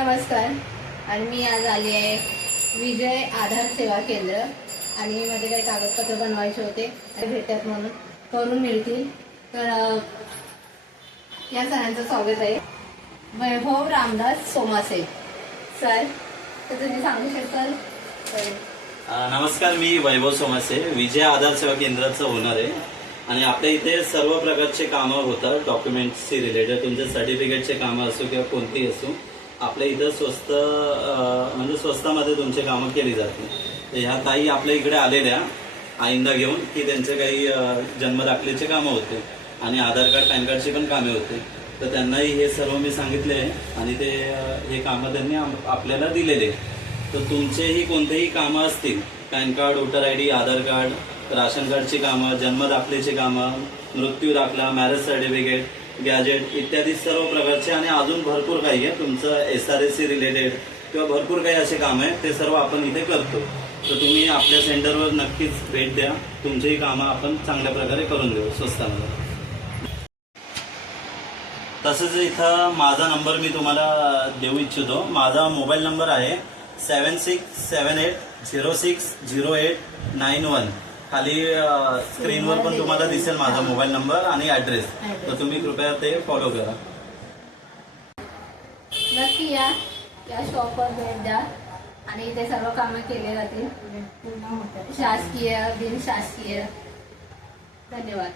नमस्कार. आणि मी आज आली आहे विजय आधार सेवा केंद्र आणि माझे काही कागदपत्र बनवायचे होते भेटतात म्हणून करून मिळतील. तर या सरांचं स्वागत आहे. वैभव रामदास सोमासे सर, तर तुम्ही सांगू शकाल? नमस्कार, मी वैभव सोमासे, विजय आधार सेवा केंद्राचा ओनर आहे. आणि आपल्या इथे सर्व प्रकारचे कामं होतात, डॉक्युमेंट्सशी रिलेटेड. तुमचे सर्टिफिकेटचे कामं असो किंवा कोणतीही असो, आपल्या इथं म्हणजे स्वस्तामध्ये तुमचे कामं केली जाते. तर ह्या ताई आपल्या इकडे आलेल्या आईंदा घेऊन की त्यांचे काही जन्मदाखलेचे कामं होते आणि आधार कार्ड पॅन कार्डची पण कामे होते. तर त्यांनाही हे सर्व मी सांगितले आणि ते हे कामं त्यांनी आपल्याला दिलेले. तर तुमचेही कोणतेही कामं असतील, pan card, voter I D, Aadhaar card, ration कार्डची कामं, जन्मदाखलेची कामं, मृत्यू दाखला, मॅरेज सर्टिफिकेट, गॅजेट इत्यादी सर्व प्रकारचे आणि अजून भरपूर काही आहे. तुमचं SRSC रिलेटेड किंवा भरपूर काही असे कामं आहे, ते सर्व आपण इथे करतो. तर तुम्ही आपल्या सेंटरवर नक्कीच भेट द्या. तुमचेही कामं आपण चांगल्या प्रकारे करून देऊ स्वस्तामध्ये. तसंच इथं माझा नंबर मी तुम्हाला देऊ इच्छितो. माझा मोबाईल नंबर आहे 7678060891. खाली स्क्रीनवर पण तुम्हाला दिसेल माझा मोबाईल नंबर आणि ॲड्रेस. तर तुम्ही कृपया ते फॉलो करा. नक्की या शॉपवर भेट द्या आणि इथे सर्व कामं केले जातील, शासकीय बिनशासकीय. धन्यवाद.